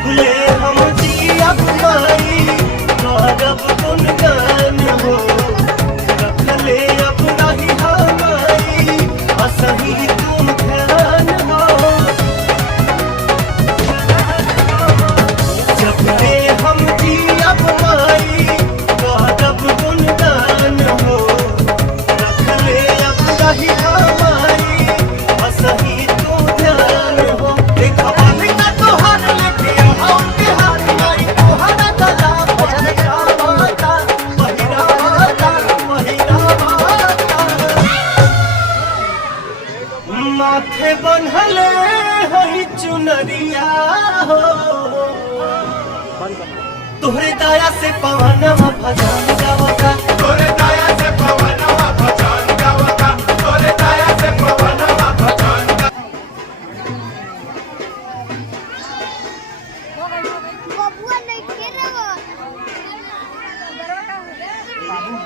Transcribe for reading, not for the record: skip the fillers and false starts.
जबले हम जियब माई करब गुणगान हो रखले अब रही हमारी असही तुम ध्यान हो जबले हम जियब माई करब गुणगान हो रखले अब रही हमारी असही तुम ध्यान हो देखा माथे बंधले हई चुनरिया हो तोहरे दया से पवनवा भजन गावता तोहरे दया से पवनवा भजन गावता तोहरे दया से पवनवा भजन बबुआ नहीं खेलवा बाबू